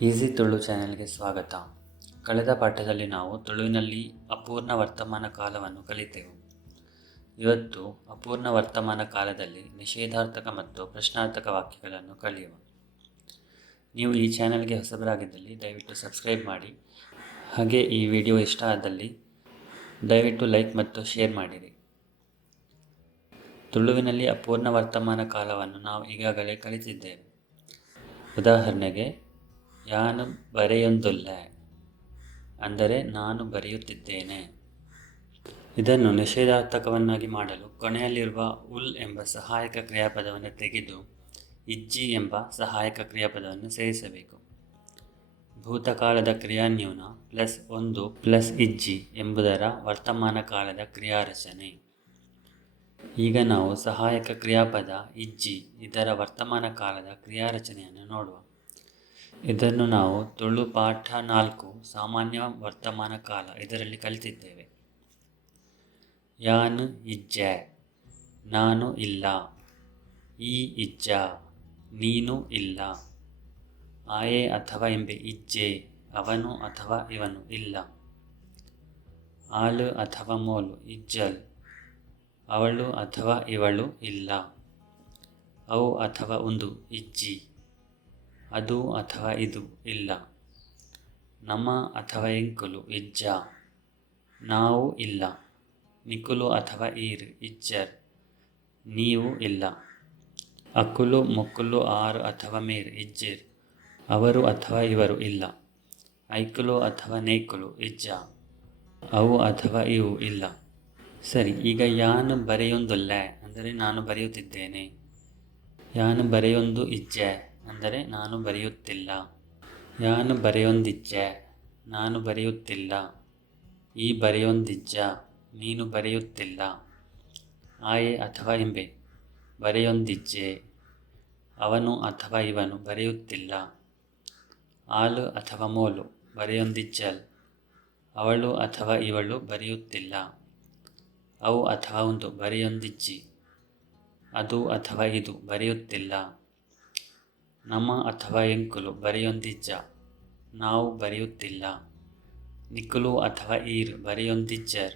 Easy Tulu ಚಾನೆಲ್ಗೆ ಸ್ವಾಗತ. ಕಳೆದ ಪಾಠದಲ್ಲಿ ನಾವು ತುಳುವಿನಲ್ಲಿ ಅಪೂರ್ಣ ವರ್ತಮಾನ ಕಾಲವನ್ನು ಕಲಿತೆವು. ಇವತ್ತು ಅಪೂರ್ಣ ವರ್ತಮಾನ ಕಾಲದಲ್ಲಿ ನಿಷೇಧಾರ್ಥಕ ಮತ್ತು ಪ್ರಶ್ನಾರ್ಥಕ ವಾಕ್ಯಗಳನ್ನು ಕಲಿಯುವ. ನೀವು ಈ ಚಾನೆಲ್ಗೆ ಹೊಸಬರಾಗಿದ್ದಲ್ಲಿ ದಯವಿಟ್ಟು ಸಬ್ಸ್ಕ್ರೈಬ್ ಮಾಡಿ. ಹಾಗೆ ಈ ವಿಡಿಯೋ ಇಷ್ಟ ಆದಲ್ಲಿ ದಯವಿಟ್ಟು ಲೈಕ್ ಮತ್ತು ಶೇರ್ ಮಾಡಿರಿ. ತುಳುವಿನಲ್ಲಿ ಅಪೂರ್ಣ ವರ್ತಮಾನ ಕಾಲವನ್ನು ನಾವು ಈಗಾಗಲೇ ಕಲಿತಿದ್ದೇವೆ. ಉದಾಹರಣೆಗೆ, ಯಾನು ಬರೆಯೊಂದುಲ್ಲೆ ಅಂದರೆ ನಾನು ಬರೆಯುತ್ತಿದ್ದೇನೆ. ಇದನ್ನು ನಿಷೇಧಾರ್ಥಕವನ್ನಾಗಿ ಮಾಡಲು ಕೊನೆಯಲ್ಲಿರುವ ಉಲ್ ಎಂಬ ಸಹಾಯಕ ಕ್ರಿಯಾಪದವನ್ನು ತೆಗೆದು ಇಜ್ಜಿ ಎಂಬ ಸಹಾಯಕ ಕ್ರಿಯಾಪದವನ್ನು ಸೇರಿಸಬೇಕು. ಭೂತಕಾಲದ ಕ್ರಿಯಾನ್ಯೂನ +1 +ಇಜ್ಜಿ ಎಂಬುದರ ವರ್ತಮಾನ ಕಾಲದ ಕ್ರಿಯಾರಚನೆ. ಈಗ ನಾವು ಸಹಾಯಕ ಕ್ರಿಯಾಪದ ಇಜ್ಜಿ ಇದರ ವರ್ತಮಾನ ಕಾಲದ ಕ್ರಿಯಾರಚನೆಯನ್ನು ನೋಡುವ. ಇದನ್ನು ನಾವು ತುಳು ಪಾಠ 4 ಸಾಮಾನ್ಯ ವರ್ತಮಾನ ಕಾಲ ಇದರಲ್ಲಿ ಕಲಿತಿದ್ದೇವೆ. ಯಾನು ಇಜ್ಜೆ ನಾನು ಇಲ್ಲ, ಈ ಇಜ್ಜ ನೀನು ಇಲ್ಲ, ಆಯೆ ಅಥವಾ ಎಂಬೆ ಇಜ್ಜೆ ಅವನು ಅಥವಾ ಇವನು ಇಲ್ಲ, ಆಳು ಅಥವಾ ಮೋಲು ಇಜ್ಜಲ್ ಅವಳು ಅಥವಾ ಇವಳು ಇಲ್ಲ, ಅವು ಅಥವಾ ಒಂದು ಇಜ್ಜಿ ಅದು ಅಥವಾ ಇದು ಇಲ್ಲ, ನಮ ಅಥವಾ ಎಂಕುಲು ಇಜ್ಜ ನಾವು ಇಲ್ಲ, ನಿಕುಲು ಅಥವಾ ಈರ್ ಇಜ್ಜರ್ ನೀವು ಇಲ್ಲ, ಅಕುಲು ಮುಕ್ಕುಲು ಆರು ಅಥವಾ ಮೇರ್ ಇಜ್ಜಿರ್ ಅವರು ಅಥವಾ ಇವರು ಇಲ್ಲ, ಐಕುಲು ಅಥವಾ ನೇಕುಲು ಇಜ್ಜ ಅವು ಅಥವಾ ಇವು ಇಲ್ಲ. ಸರಿ, ಈಗ ಯಾನು ಬರೆಯೊಂದುಲ್ಲೆ ಅಂದರೆ ನಾನು ಬರೆಯುತ್ತಿದ್ದೇನೆ. ಯಾನು ಬರೆಯೊಂದು ಇಜ್ಜೆ ಅಂದರೆ ನಾನು ಬರೆಯುತ್ತಿಲ್ಲ. ಯಾನು ಬರೆಯೊಂದಿಜ್ಜೆ ನಾನು ಬರೆಯುತ್ತಿಲ್ಲ. ಈ ಬರೆಯೊಂದಿಜ್ಜ ನೀನು ಬರೆಯುತ್ತಿಲ್ಲ. ಆಯೆ ಅಥವಾ ಎಂಬೆ ಬರೆಯೊಂದಿಜ್ಜೆ ಅವನು ಅಥವಾ ಇವನು ಬರೆಯುತ್ತಿಲ್ಲ. ಆಳು ಅಥವಾ ಮೋಲು ಬರೆಯೊಂದಿಜ್ಜಲ್ ಅವಳು ಅಥವಾ ಇವಳು ಬರೆಯುತ್ತಿಲ್ಲ. ಅವು ಅಥವಾ ಒಂದು ಬರೆಯೊಂದಿಜ್ಜಿ ಅದು ಅಥವಾ ಇದು ಬರೆಯುತ್ತಿಲ್ಲ. ನಮ ಅಥವಾ ಎಂಕುಲು ಬರೆಯೊಂದಿಜ್ಜ ನಾವು ಬರೆಯುತ್ತಿಲ್ಲ. ನಿಕುಲು ಅಥವಾ ಈರ್ ಬರೆಯೊಂದಿಜ್ಜರ್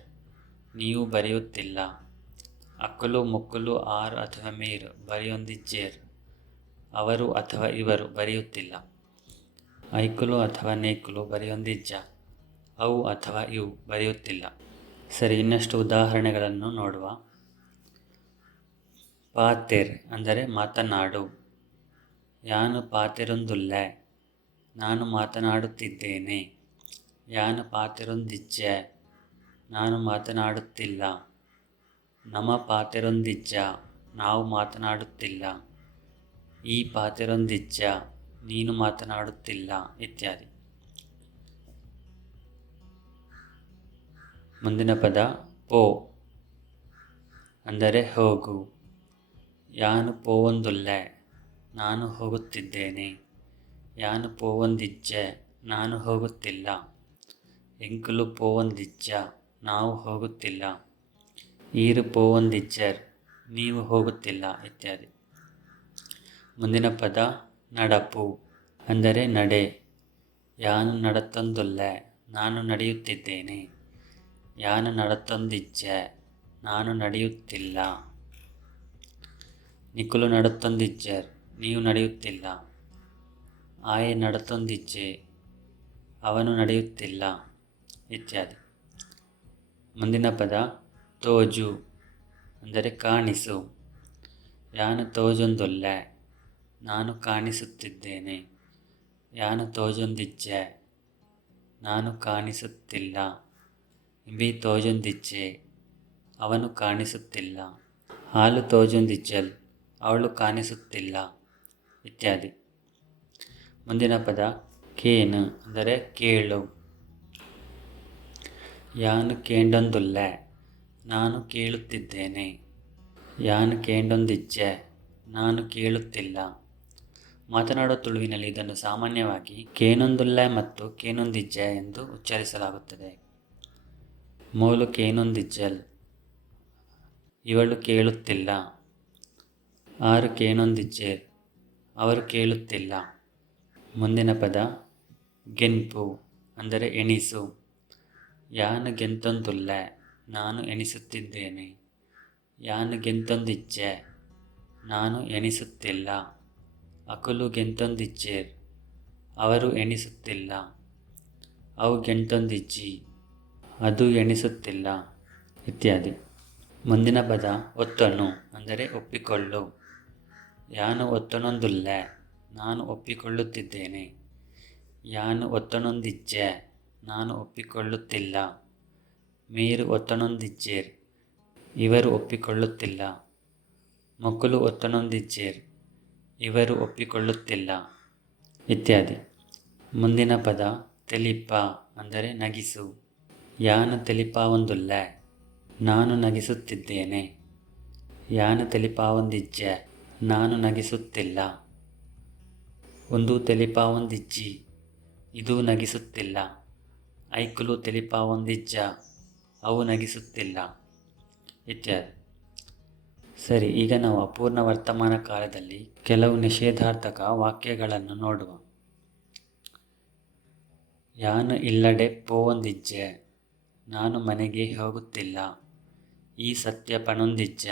ನೀವು ಬರೆಯುತ್ತಿಲ್ಲ. ಅಕುಲು ಮುಕ್ಕುಲು ಆರ್ ಅಥವಾ ಮೇರ್ ಬರೆಯೊಂದಿಜ್ಜೇರ್ ಅವರು ಅಥವಾ ಇವರು ಬರೆಯುತ್ತಿಲ್ಲ. ಐಕುಲು ಅಥವಾ ನೇಕುಲು ಬರೆಯೊಂದಿಜ್ಜ ಅವು ಅಥವಾ ಇವು ಬರೆಯುತ್ತಿಲ್ಲ. ಸರಿ, ಇನ್ನಷ್ಟು ಉದಾಹರಣೆಗಳನ್ನು ನೋಡುವ. ಪಾತೆರ್ ಅಂದರೆ ಮಾತನಾಡು. ಯಾನು ಪಾತೆರೊಂದುಲ್ಲೆ ನಾನು ಮಾತನಾಡುತ್ತಿದ್ದೇನೆ. ಯಾನು ಪಾತೆರೊಂದಿಜ್ಜೆ ನಾನು ಮಾತನಾಡುತ್ತಿಲ್ಲ. ನಮ ಪಾತೆರೊಂದಿಜ್ಜ ನಾವು ಮಾತನಾಡುತ್ತಿಲ್ಲ. ಈ ಪಾತೆರೊಂದಿಜ್ಜ ನೀನು ಮಾತನಾಡುತ್ತಿಲ್ಲ ಇತ್ಯಾದಿ. ಮುಂದಿನ ಪದ ಪೋ ಅಂದರೆ ಹೋಗು. ಯಾನು ಪೋವೊಂದುಲ್ಲೆ ನಾನು ಹೋಗುತ್ತಿದ್ದೇನೆ. ಯಾನು ಪೋವೊಂದಿಜ್ಜೆ ನಾನು ಹೋಗುತ್ತಿಲ್ಲ. ಎಂಕುಲು ಪೋವೊಂದಿಜ್ಜ ನಾವು ಹೋಗುತ್ತಿಲ್ಲ. ಈರು ಪೋವೊಂದಿಜ್ಜರ್ ನೀವು ಹೋಗುತ್ತಿಲ್ಲ ಇತ್ಯಾದಿ. ಮುಂದಿನ ಪದ ನಡಪು ಅಂದರೆ ನಡೆ. ಯಾನು ನಡತೊಂದುಲ್ಲೆ ನಾನು ನಡೆಯುತ್ತಿದ್ದೇನೆ. ಯಾನು ನಡತೊಂದಿಜ್ಜೆ ನಾನು ನಡೆಯುತ್ತಿಲ್ಲ. ನಿಕುಲು ನಡತೊಂದಿಜ್ಜರ್ ನೀವು ನಡೆಯುತ್ತಿಲ್ಲ. ಆಯೆ ನಡತೊಂದಿಜ್ಜೆ ಅವನು ನಡೆಯುತ್ತಿಲ್ಲ ಇತ್ಯಾದಿ. ಮುಂದಿನ ಪದ ತೋಜು ಅಂದರೆ ಕಾಣಿಸು. ಯಾನು ತೋಜೊಂದುಲ್ಲೆ ನಾನು ಕಾಣಿಸುತ್ತಿದ್ದೇನೆ. ಯಾನು ತೋಜೊಂದಿಜ್ಜೆ ನಾನು ಕಾಣಿಸುತ್ತಿಲ್ಲ. ಇಂಬಿ ತೋಜೊಂದಿಜ್ಜೆ ಅವನು ಕಾಣಿಸುತ್ತಿಲ್ಲ. ಹಾಲು ತೋಜೊಂದಿಜ್ಜಲ್ ಅವಳು ಕಾಣಿಸುತ್ತಿಲ್ಲ ಇತ್ಯಾದಿ. ಮುಂದಿನ ಪದ ಕೇನು ಅಂದರೆ ಕೇಳು. ಯಾನು ಕೇಂಡೊಂದುಲ್ಲೆ ನಾನು ಕೇಳುತ್ತಿದ್ದೇನೆ. ಯಾನು ಕೇಂಡೊಂದಿಜ್ಜೆ ನಾನು ಕೇಳುತ್ತಿಲ್ಲ. ಮಾತನಾಡೋ ತುಳುವಿನಲ್ಲಿ ಇದನ್ನು ಸಾಮಾನ್ಯವಾಗಿ ಕೇನೊಂದುಲ್ಲೆ ಮತ್ತು ಕೇನೊಂದಿಜ್ಜೆ ಎಂದು ಉಚ್ಚರಿಸಲಾಗುತ್ತದೆ. ಮೋಲು ಕೇನೊಂದಿಜ್ಜಲ್ ಇವಳು ಕೇಳುತ್ತಿಲ್ಲ. ಆರು ಕೇನೊಂದಿಜ್ಜೇರ್ ಅವರು ಕೇಳುತ್ತಿಲ್ಲ. ಮುಂದಿನ ಪದ ಗೆನ್ಪು ಅಂದರೆ ಎಣಿಸು. ಯಾನು ಗೆಂತೊಂದುಲ್ಲೆ ನಾನು ಎಣಿಸುತ್ತಿದ್ದೇನೆ. ಯಾನು ಗೆಂತೊಂದಿಜ್ಜೆ ನಾನು ಎಣಿಸುತ್ತಿಲ್ಲ. ಅಕುಲು ಗೆಂತೊಂದಿಜ್ಜೇರ್ ಅವರು ಎಣಿಸುತ್ತಿಲ್ಲ. ಅವು ಗೆಂತೊಂದಿಜ್ಜಿ ಅದು ಎಣಿಸುತ್ತಿಲ್ಲ ಇತ್ಯಾದಿ. ಮುಂದಿನ ಪದ ಒತ್ತೊನು ಅಂದರೆ ಒಪ್ಪಿಕೊಳ್ಳು. ಯಾನು ಒತ್ತೊನೊಂದುಲ್ಲೆ ನಾನು ಒಪ್ಪಿಕೊಳ್ಳುತ್ತಿದ್ದೇನೆ. ಯಾನು ಒತ್ತೊನೊಂದಿಜ್ಜೆ ನಾನು ಒಪ್ಪಿಕೊಳ್ಳುತ್ತಿಲ್ಲ. ಮೀರು ಒತ್ತೊನೊಂದಿಜ್ಜೇರ್ ಇವರು ಒಪ್ಪಿಕೊಳ್ಳುತ್ತಿಲ್ಲ. ಮಕ್ಕಳು ಒತ್ತೊನೊಂದಿಜ್ಜೇರ್ ಇವರು ಒಪ್ಪಿಕೊಳ್ಳುತ್ತಿಲ್ಲ ಇತ್ಯಾದಿ. ಮುಂದಿನ ಪದ ತೆಲಿಪ ಅಂದರೆ ನಗಿಸು. ಯಾನು ತೆಲಿಪಾವೊಂದುಲ್ಲೆ ನಾನು ನಗಿಸುತ್ತಿದ್ದೇನೆ. ಯಾನು ತೆಲಿಪಾವೊಂದಿಜ್ಜೆ ನಾನು ನಗಿಸುತ್ತಿಲ್ಲ. ಒಂದು ತೆಲಿಪಾವೊಂದಿಜ್ಜಿ ಇದು ನಗಿಸುತ್ತಿಲ್ಲ. ಐಕುಲು ತೆಲಿಪಾವೊಂದಿಜ್ಜ ಅವು ನಗಿಸುತ್ತಿಲ್ಲ ಇತ್ಯಾದಿ. ಸರಿ, ಈಗ ನಾವು ಅಪೂರ್ಣ ವರ್ತಮಾನ ಕಾಲದಲ್ಲಿ ಕೆಲವು ನಿಷೇಧಾರ್ಥಕ ವಾಕ್ಯಗಳನ್ನು ನೋಡುವ. ಯಾನು ಇಲ್ಲಡೆ ಪೋವೊಂದಿಜ್ಜೆ ನಾನು ಮನೆಗೆ ಹೋಗುತ್ತಿಲ್ಲ. ಈ ಸತ್ಯ ಪಣೊಂದಿಜ್ಜ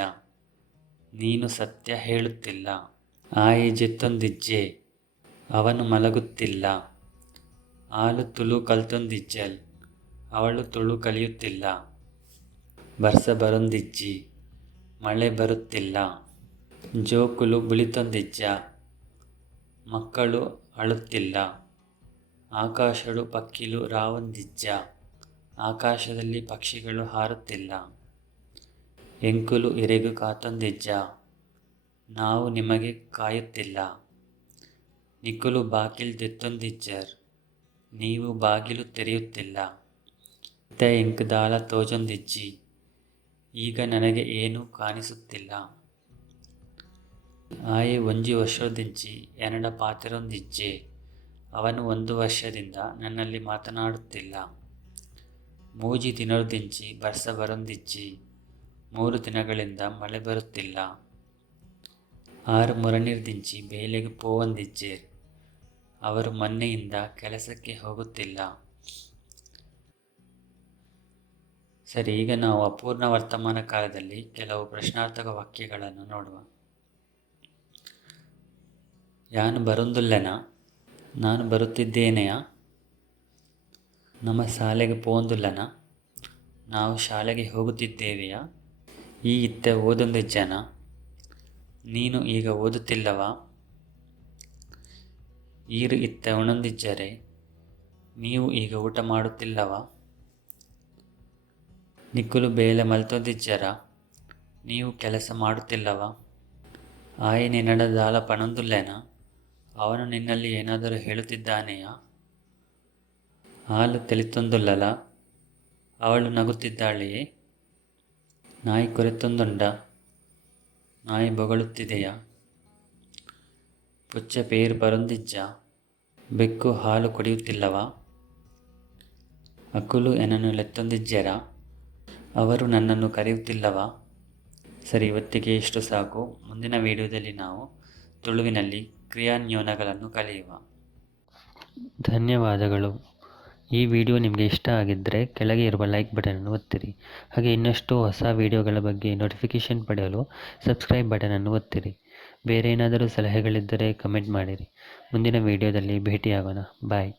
ನೀನು ಸತ್ಯ ಹೇಳುತ್ತಿಲ್ಲ. ಆಯಿ ಜೆತ್ತೊಂದಿಜ್ಜೆ ಅವನು ಮಲಗುತ್ತಿಲ್ಲ. ಆಲು ತುಳು ಕಲ್ತೊಂದಿಜ್ಜಲ್ ಅವಳು ತುಳು ಕಲಿಯುತ್ತಿಲ್ಲ. ಬರ್ಸ ಬರೊಂದಿಜ್ಜಿ ಮಳೆ ಬರುತ್ತಿಲ್ಲ. ಜೋಕುಲು ಬುಳಿತೊಂದಿಜ್ಜ ಮಕ್ಕಳು ಅಳುತ್ತಿಲ್ಲ. ಆಕಾಶಡು ಪಕ್ಕಿಲು ರಾವೊಂದಿಜ್ಜ ಆಕಾಶದಲ್ಲಿ ಪಕ್ಷಿಗಳು ಹಾರುತ್ತಿಲ್ಲ. ಎಂಕುಲು ಇರೆಗು ಕಾತೊಂದಿಜ್ಜ ನಾವು ನಿಮಗೆ ಕಾಯುತ್ತಿಲ್ಲ. ನಿಕುಲು ಬಾಗಿಲ್ ದೆತ್ತೊಂದಿಜ್ಜರ್ ನೀವು ಬಾಗಿಲು ತೆರೆಯುತ್ತಿಲ್ಲ. ಇತ್ತ ಎಂಕುದಾಲ ತೋಜೊಂದಿಜ್ಜಿ ಈಗ ನನಗೆ ಏನೂ ಕಾಣಿಸುತ್ತಿಲ್ಲ. ಆಯೆ ಒಂಜಿ ವರ್ಷದಿಂಚಿ ಎನಡ ಪಾತೆರೊಂದಿಜ್ಜೆ ಅವನು 1 ವರ್ಷದಿಂದ ನನ್ನಲ್ಲಿ ಮಾತನಾಡುತ್ತಿಲ್ಲ. ಮೂಜಿ ದಿನೊರ್ದಿಂಚಿ ಬರ್ಸ ಬರೊಂದಿಜ್ಜಿ 3 ದಿನಗಳಿಂದ ಮಳೆ ಬರುತ್ತಿಲ್ಲ. 6 ಮುರಣಿರ್ದಿಂಚಿ ಬೇಲೆಗೆ ಪೋವೊಂದಿಜ್ಜೇರ್ ಅವರು ಮೊನ್ನೆಯಿಂದ ಕೆಲಸಕ್ಕೆ ಹೋಗುತ್ತಿಲ್ಲ. ಸರಿ, ಈಗ ನಾವು ಅಪೂರ್ಣ ವರ್ತಮಾನ ಕಾಲದಲ್ಲಿ ಕೆಲವು ಪ್ರಶ್ನಾರ್ಥಕ ವಾಕ್ಯಗಳನ್ನು ನೋಡುವ. ಯಾನು ಬರೊಂದುಲ್ಲೆನ ನಾನು ಬರುತ್ತಿದ್ದೇನೆಯಾ. ನಮ್ಮ ಶಾಲೆಗೆ ಪೋವೊಂದುಲ್ಲೆನ ನಾವು ಶಾಲೆಗೆ ಹೋಗುತ್ತಿದ್ದೇವೆಯಾ. ಈ ಇತ್ತೆ ಓದೊಂದಿಜ್ಜನ ನೀನು ಈಗ ಓದುತ್ತಿಲ್ಲವಾ. ಈರು ಇತ್ತೆ ಉಣೊಂದಿಜ್ಜರೆ ನೀವು ಈಗ ಊಟ ಮಾಡುತ್ತಿಲ್ಲವಾ. ನಿಕ್ಕುಲು ಬೇಲೆ ಮಲ್ತೊಂದಿಜ್ಜರ ನೀವು ಕೆಲಸ ಮಾಡುತ್ತಿಲ್ಲವಾ. ಆಯಿ ನಿನ್ನಡ ದಾಲ ಪಣೊಂದುಲ್ಲೆನ ಅವನು ನಿನ್ನಲ್ಲಿ ಏನಾದರೂ ಹೇಳುತ್ತಿದ್ದಾನೆಯಾ. ಹಾಲು ತೆಲಿತೊಂದುಲ್ಲಲ ಅವಳು ನಗುತ್ತಿದ್ದಾಳೆಯೇ. ನಾಯಿ ಕೊರೆತೊಂದುಂಡ ನಾಯಿ ಬೊಗಳುತ್ತಿದೆಯಾ. ಪುಚ್ಚ ಪೇರು ಪರೊಂದಿಜ್ಜ ಬೆಕ್ಕು ಹಾಲು ಕುಡಿಯುತ್ತಿಲ್ಲವಾ. ಅಕುಲು ಎನನ್ನು ಲೆತ್ತೊಂದಿಜ್ಜೆರ ಅವರು ನನ್ನನ್ನು ಕರೆಯುತ್ತಿಲ್ಲವಾ. ಸರಿ, ಇವತ್ತಿಗೆ ಇಷ್ಟು ಸಾಕು. ಮುಂದಿನ ವಿಡಿಯೋದಲ್ಲಿ ನಾವು ತುಳುವಿನಲ್ಲಿ ಕ್ರಿಯಾನ್ಯೂನಗಳನ್ನು ಕಲಿಯುವ. ಧನ್ಯವಾದಗಳು. ಈ ವಿಡಿಯೋ ನಿಮಗೆ ಇಷ್ಟ ಆಗಿದ್ದರೆ ಕೆಳಗೆ ಇರುವ ಲೈಕ್ ಬಟನನ್ನು ಒತ್ತಿರಿ. ಹಾಗೆ ಇನ್ನಷ್ಟು ಹೊಸ ವಿಡಿಯೋಗಳ ಬಗ್ಗೆ ನೋಟಿಫಿಕೇಷನ್ ಪಡೆಯಲು ಸಬ್ಸ್ಕ್ರೈಬ್ ಬಟನನ್ನು ಒತ್ತಿರಿ. ಬೇರೆ ಏನಾದರೂ ಸಲಹೆಗಳಿದ್ದರೆ ಕಮೆಂಟ್ ಮಾಡಿರಿ. ಮುಂದಿನ ವಿಡಿಯೋದಲ್ಲಿ ಭೇಟಿಯಾಗೋಣ. ಬಾಯ್.